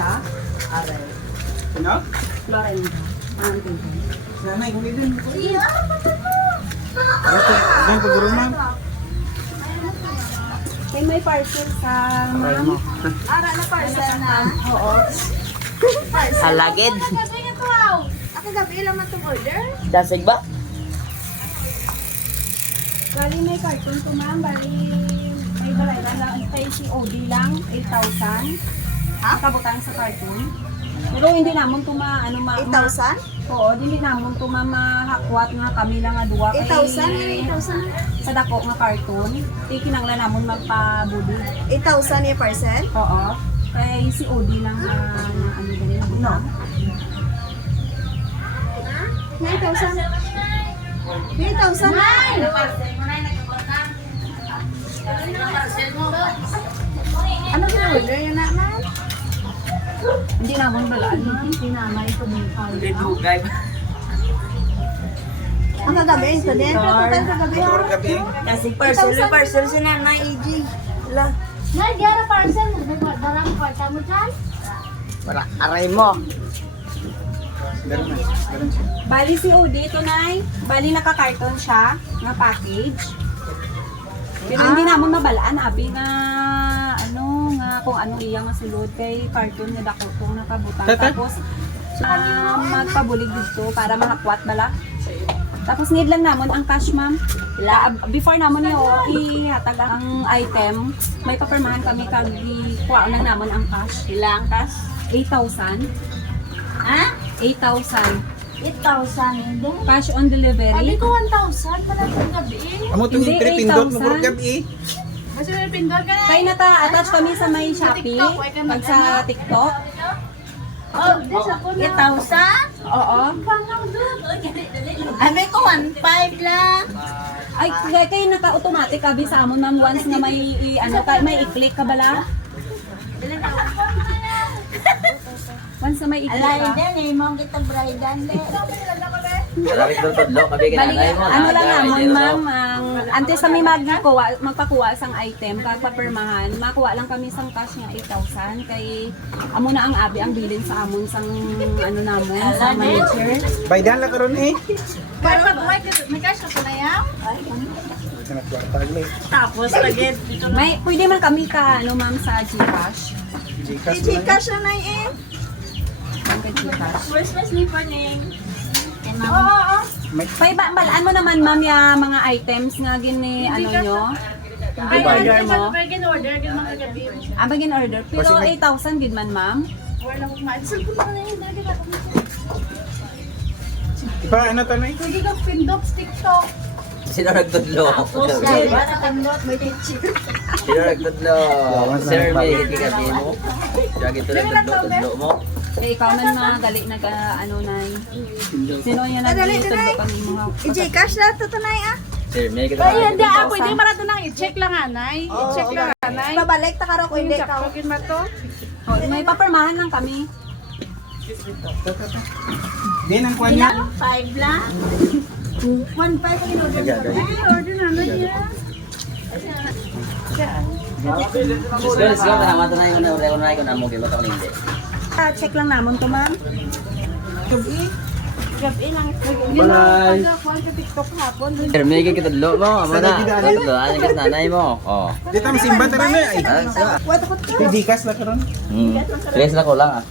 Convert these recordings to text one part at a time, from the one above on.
Florinda. Aray. Sino? Florinda. Sana, huli din. Diyan ko guro ma'am. May parcel sa Aray mo. Ara na parcel na. Oo. Alagid. Ako gabi lang man itong order. Dasig ba? Bali may carton to ma'am. Bali may balayran lang. Kay COD lang. 8,000. Ha? Kabutang sa carton. Pero hindi namon to ano 8,000? Oo, hindi namon to mahakwat nga kami lang nga duwa. 8,000? 8,000? Sa dako nga carton. Ikinanglan namon magpabuli. 8,000 yung parcel? Oo. Kay COD lang na ano din na butang. 9,000? 9,000? Ano order yun naman? Hindi namon balaan. Dugay. Ang kagabi, ito din. Total kagabi. Motor gabi. Kasi parcel si Nanay EJ. Wala. Nagyara parcel mo, darang kwarta mo dyan? Wala. Aray mo. Ganun na. Ganun siya. Bali COD ito nay. Bali naka-carton siya nga package. Pero hindi namon mabalaan abi nga ano nga kung ano iya nga sulod kay carton nga dako kung nakabutang. Tata? Tapos magpabulig dito para makakwat bala. Tapos need lang namon ang cash ma'am. Before namon yo ihatag ang item, may papermahan kami kag kuha lang namon ang cash. Ilang kas? 8,000. Ha? 8,000. 8,000 hindi. Cash on Sabi delivery. ko 1,000 pala sa gabi. Amo itong Hindi, entry pindot mo 8,000. guro gabi. Kasi may pindor ka na. Kaya naka-attach kami sa may Shopee, TikTok, ay ka pag sa TikTok. Oh, this ako na. 8,000? Oo. Ay, may ko 1,500 lang. Ay, kaya naka-automatic abi sa amon ma'am once nga may ano ka may i-click ka bala. Once na may i-click Alay ka. din eh, mong kitang bridan din. Malapit ng tudlo, kabi Bali, kinanay mo. ano lang namon ma'am, ang antes sa may magpakuha sang item kag papermahan, makuha lang kami sang cash nga 8,000 kay amo na ang abi ang bilin sa amon sang ano namon sa manager. Baydan lang karon eh. Pero pag may cash ka pa na yan? Sa kwarta gali. Tapos, lagit. May pwede man kami ka ano ma'am sa GCash. Gcash Si mo na. Gcash na eh. Ang GCash. Where's my slipper, Ning? Oo. Pay balaan mo naman ma'am ya mga items nga gini ano nyo. Ay, order mo. Pag order, ganun mga gabi. Bagin order. Pero 8,000 gid man ma'am. Wala ko kumain. Cellphone mo na yun. Dali ka Ipa ano to nay? Pwede kang pindot, TikTok. Sino nagtudlo? May teaching. Sino nagtudlo? Sir, may kabi mo. Siya gito nagtudlo mo. Kaya ikaw man magali nag ano na. Sino yung Dali, nagtutod dali. kami mga I-Gcash na ito tunay ah. Sir, may kita. Ay, hindi ako. Hindi marato nang i-check lang, anay. I-check lang, anay. Babalik ta karo ko hindi ka. Check mo to. Oh, may papermahan lang kami. Din ang kwan niya. 5 lang. 1.5 ang in-order ko. Ay, order na na niya. Let's go. Namata na yung na ko na mo. Kaya matang hindi. Check lang namon to ma'am. Gabi lang. Bye. Pag TikTok hapon. Sir, may kitudlo mo. Amo na. Kitudlo. Ano kas nanay mo? Oh. Dito ang simba tara na ay. What ko to? Pwede Gcash lang karon. Tres na ko lang ah.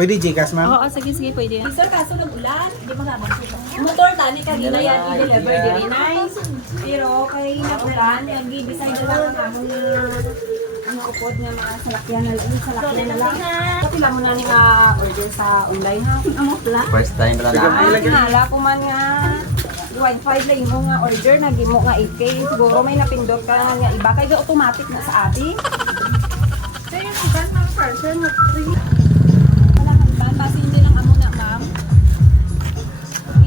Pwede Gcash ma'am. Oo, sige pwede yan. Sir, kaso nag-ulan, di ba nga motor tani kanina yan i-deliver diri nice. Pero kay nag-ulan, yung decide na lang namon ang upod nga mga salakyan na lang. Pati lang mo na ni order sa online ha. Amo pala. First time pala na. Hala ko man nga 1.5 lang mo nga order nagimo nga 8K siguro may napindot ka nga iba kay automatic na sa atin. Kaya iba ng parcel na free. Wala kang ban base hindi lang amo na ma'am.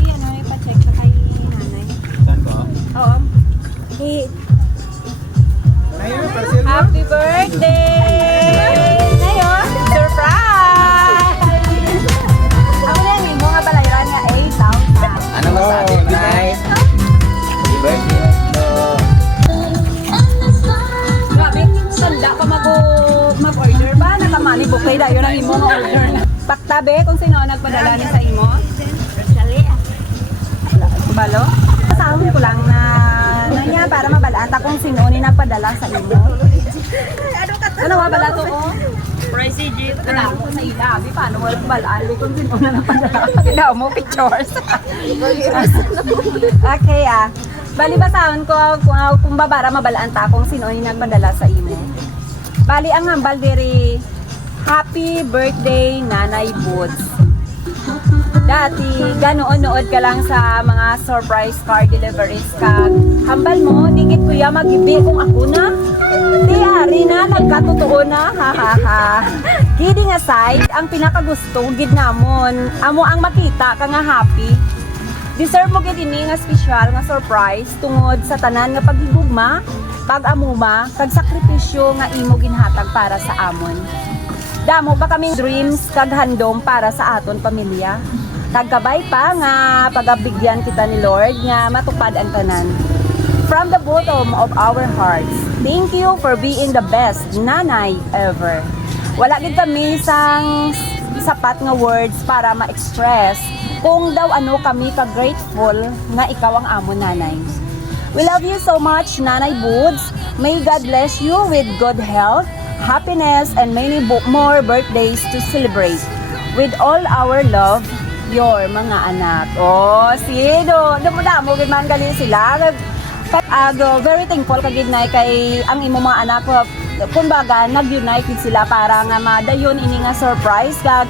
Iyan ay pa-check sa kay nanay. Saan ko? Oo. Ayun, parcel mo. Happy birthday! Ngayon, surprise! Ako na yung mga balayran nga 8,000. Ano masabi mo, Nay? Happy birthday. Grabe, sanda ka mag-order ba? Nakamani bukay dayo ng imo. Paktabe kung sino ang nagpadala niya sa imo. Balo? Kasama ko lang na niya para mabalaan ta kung sino ni nagpadala sa imo. Ano mabala to ko? Pricey Jeep. Wala ko sa ilabi. Paano mo balaan kung sino na nagpadala? Kailangan mo pictures. Okay Bali basahan ko kung babara mabalaan ta kung sino ni nagpadala sa imo. Bali ang hambal diri, happy birthday Nanay Boots. Dati, ganoon-nood ka lang sa mga surprise car deliveries ka. Hambal mo, digit kuya magibi kung ako na. Tiyari na, nagkatotoo na, ha ha ha. Kidding aside, ang pinakagusto, gid namon, amo ang makita ka nga happy. Deserve mo gid ini nga special nga surprise tungod sa tanan nga paghigugma, pag-amuma, kag sakripisyo nga imo ginhatag para sa amon. Damo ba kaming dreams kag handom para sa aton pamilya? Tagkabay pa nga pagabigyan kita ni Lord nga matupad ang tanan. From the bottom of our hearts, thank you for being the best nanay ever. Wala gid kami sang sapat nga words para ma-express kung daw ano kami ka-grateful nga ikaw ang amon nanay. We love you so much, Nanay Boots. May God bless you with good health, happiness, and many more birthdays to celebrate. With all our love, your mga anak. Oh, sino? Damo gid man gali sila. Very thankful kagid na kay ang imo mga anak ko. Kumbaga, nag-united sila para nga madayon ini nga surprise kag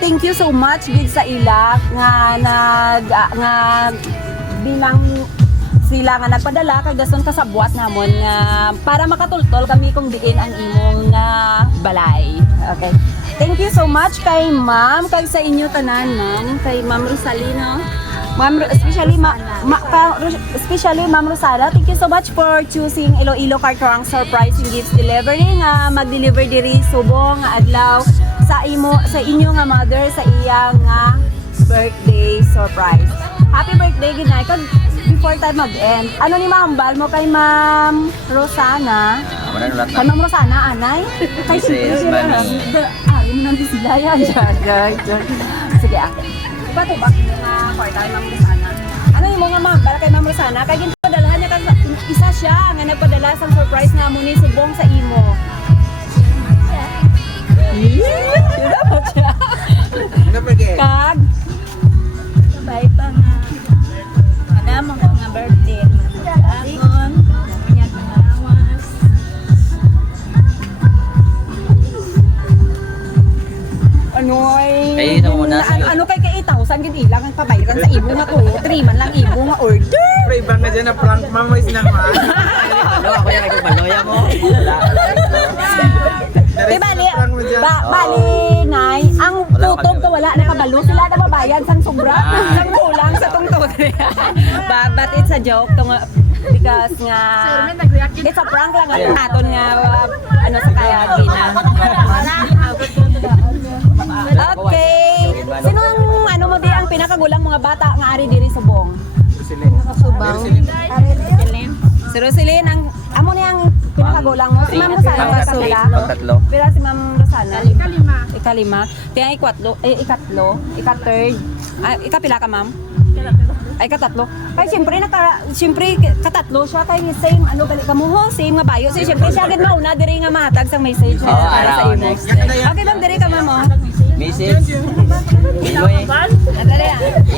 thank you so much gid sa ila nga bilang sila nga nagpadala kay dason kasabwat namon nga para makatultol kami kung diin ang imong balay. Okay. Thank you so much kay Ma'am kag sa inyo tanan, Ma'am, kay Ma'am Rosalino. Ma'am, especially Ma'am Rosada, thank you so much for choosing Iloilo Cartarang Surprise and Gifts Delivery nga mag-deliver diri subong nga adlaw sa inyo nga mother sa iyang nga birthday surprise. Happy birthday ginay kag before tayo mag-end. Ano ni mahambal mo kay Ma'am Rosana? Kay Ma'am Rosana, anay? Kay Mrs. Mami. Yun nang sila yan. Sige Patubak mo nga kwarta kay Ma'am Rosana. Ano yung mga mahambal kay Ma'am Rosana? Kaya ginpadalahan niya kag isa siya nga nagpadala sa surprise nga mo ni subong sa imo. Dapat siya. Ano pa kaya? Kag Sabay pa nga. Ada mo nga birthday. Agon. Kanya kanawas. Kayo na muna. ano kay 8,000 gid ilang ang pabayaran sa ibo nga to. 3 man lang ibo nga order. Pre, iba nga dyan na prank ma'am, may sinama. Ano ako yan, nagpapaloya mo. Bali, Nay, ang tutob ka wala nakabalo. Sila na mabayad sang sobra. Sang kulang sa tungtod. But it's a joke. Because nga, it's a prank lang ang aton nga, ano sa kaya gina. Okay. Sino ang ano mo di ang pinakagulang mga bata nga ari diri subong? Subong. Si Roselyn ang amo ni ang pinakagulang mo. Si Ma'am Rosana kasula. Pagtatlo. Pero si Ma'am Rosana ikalima. Tiyan ikatlo, ikathird. Ikapila ka, Ma'am? Ay katatlo. Kay siyempre katatlo siya kay same ano balik ka mo ho, same nga bayo. So siyempre siya gid mauna diri nga mahatag sang message Oh, para sa imo. next. Okay lang diri ka Ma'am. Message.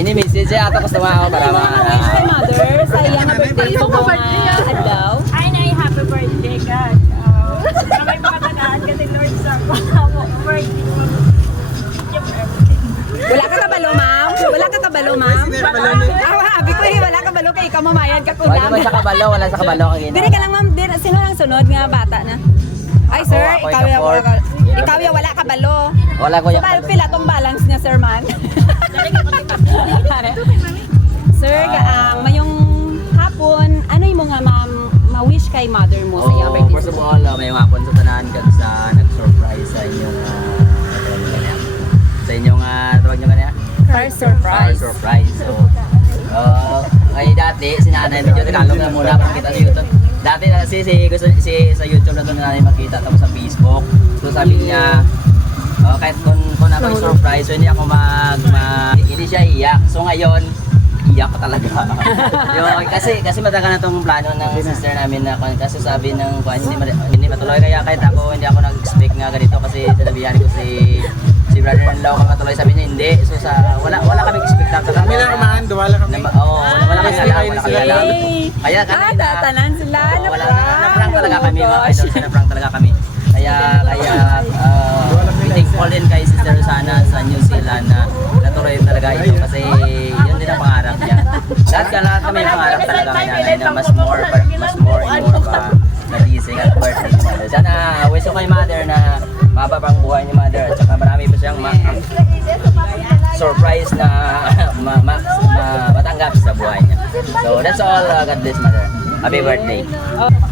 Ini message ato gusto mo para Wish kay mother sa iyang birthday so adlaw. Ay, nay, happy birthday, God. May mga tagaan ka ni Lord sa birthday mo. Wala ka kabalo, Ma'am? Wala ka kabalo, Ma'am? Habi ko wala ka kabalo kay ikaw mamayad ka Wala kulang. naman sa kabalo, wala sa kabalo kagina. Diri ka lang, Ma'am. Sino ang sunod nga bata na? Ay, sir, ikaw ya wala kabalo. Wala ko So, yung pila tong balance niya, sir, man? Sir, mayong hapon, ano yung mga ma-wish kay mother mo sa iyang birthday? First of all, may hapon sa tanan kag sa nag-surprise sa inyong tawag nyo kanya? Car surprise. Surprise. So, kay dati, si nanay medyo tinalog na muna pakita sa YouTube. Dati si sa YouTube na ito na namin makita tapos sa Facebook. So sabi niya, Kahit kung ako yung surprise, so hindi ako hindi siya iyak. So ngayon, iyak ko talaga. kasi matagal na itong plano ng sister namin na kasi sabi ng hindi matuloy, kaya kahit ako hindi ako nag-expect nga ganito kasi sinabihan ko si brother-in-law ko matuloy, sabi niya hindi. So wala kami expect. Kami lang umahan, wala kami. Wala kami alam. Kaya kanina, tatanan sila. na-prank talaga kami, mga idol, na-prank talaga kami. Kaya thankful din kay Sister Rosana sa New Zealand na natuloy talaga ito kasi yun din ang pangarap niya. Lahat kami ang pangarap talaga kay nanay na mas more pa nagising at birthday ni mother. Sana wish ko kay mother na mahaba pang buhay ni mother at saka marami pa siyang surprise na matanggap sa buhay niya. So that's all. God bless mother. Happy birthday.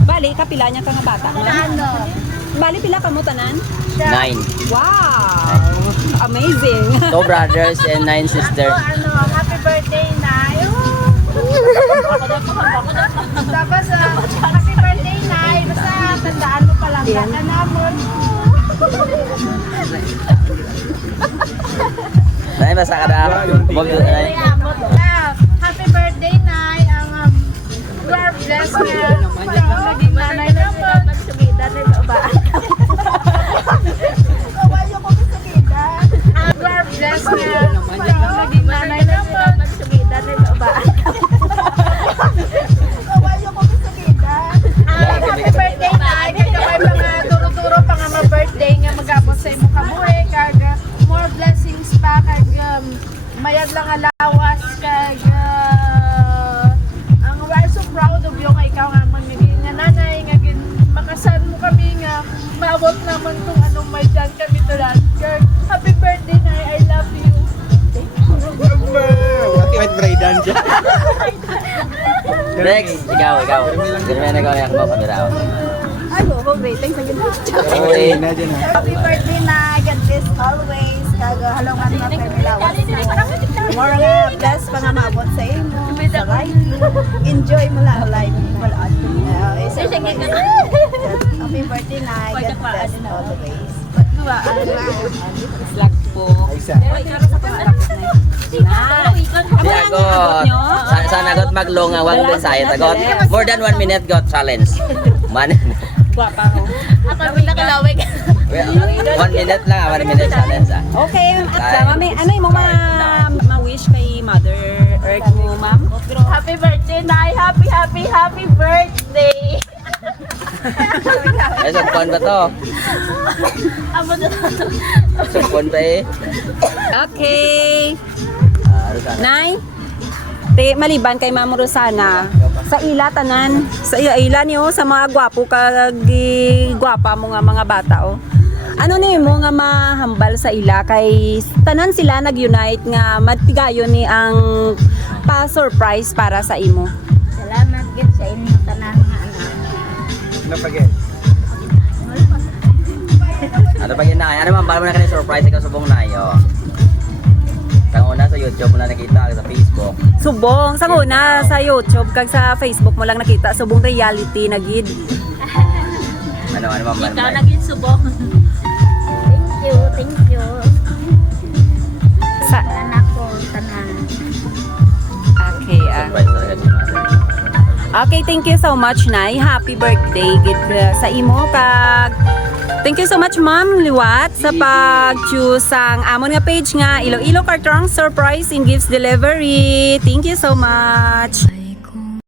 Bali, kapila niya ka nga bata. Bali, pila ka mo tanan? 9. Wow! Amazing! 2 brothers and 9 sisters. Happy birthday, Nay. Tapos, happy birthday, Nay. Basta, tandaan mo palang ka namon. Nay, basta ka na. Happy birthday, Nay. God bless you. Maging nanay na sila magsumida nila ba? God bless you. Maging nanay na sila magsumida nila ba? Happy birthday, Nay. Kagaway mga duro-duro pa nga ma-birthday nga mag-abot sa imong kabuhi. Kag more blessings pa. Kag mayad lang alawas. Kag we're so proud of you nga ikaw nga magiging nga nanay nga makasan mo kami nga maabot naman kung anong may dyan kami tulad. Happy birthday, Nay. I love you. Kahit Braydan dyan. Next, ikaw. Ganyan na ikaw na ako pagdaraw. Ay, rating sa ganun. Happy birthday, Nay. God bless always. Halongan na paglawas na. More nga bless pa nga maabot sa imo. Sa life. Enjoy mo lang life. Happy birthday, Nay. God bless always. Vlog po. Siyagot. Sana got maglong nga wag din saya tagot. More than 1 minute got challenge. Man. Guwapa ko. Ako rin nakalawig. 1 minute lang, 1 minute challenge. Okay, at mami, ano yung mga ma-wish kay Mother Earth mo, ma'am? Happy birthday, Nay. Happy birthday. Ay, sugpon ba to? Amo na. Sugpon pa eh. Okay. Nay, maliban kay Ma'am Rosana, sa ila tanan, sa ila niyo sa mga gwapo kag gwapa mo nga mga bata oh. Ano ni mo nga mahambal sa ila kay tanan sila nag-unite nga matigayon ni ang pa-surprise para sa imo. Salamat gid sa inyong tanan nga anak. Ano pa yun na? Ano man, mo na kanil surprise ikaw subong na yo. Sa una sa YouTube mo na nakita, sa Facebook. Subong, sa una sa YouTube kag sa Facebook mo lang nakita subong reality na gid. Ano man. Ikaw naging subong. Thank you. Sa Anak ko tanan. Okay, Surprise talaga si Mother. Okay, thank you so much, Nay. Happy birthday gid sa imo kag thank you so much, Ma'am Liwat, sa pag-choose ang amon nga page nga Iloilo Cartrong Surprise in Gifts Delivery. Thank you so much.